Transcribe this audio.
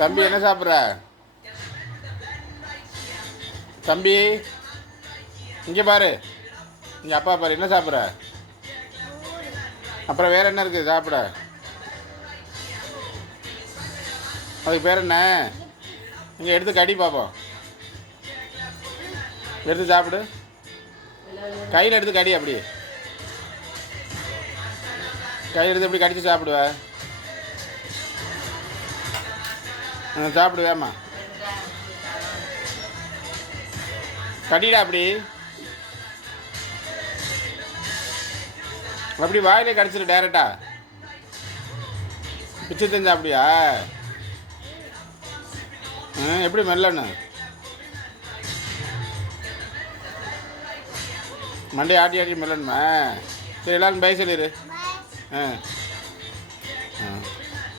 தம்பி என்ன சாப்பிட்ற? தம்பி இங்கே பாரு. இங்கே அப்பா பாரு என்ன சாப்பிட்ற? அப்புறம் வேறு என்ன இருக்குது? சாப்பிட. அதுக்கு பேர் என்ன? இங்கே எடுத்து கடி பார்ப்போம் எடுத்து சாப்பிடு. கையில் எடுத்து கடி அப்படி. கையில் எடுத்து எப்படி கடிச்சு சாப்பிடுவ? சாப்பிடுவேம்மா. கடிடா அப்படி. அப்படி வாயிலே கடிச்சிரு டேரக்டா பிச்சு தெரிஞ்சா அப்படியா? எப்படி மெல்லன்னு? மண்டை ஆட்டி ஆட்டி மெல்லணுமா? சரி எல்லாரும் பை சொல்லிடு ஆ.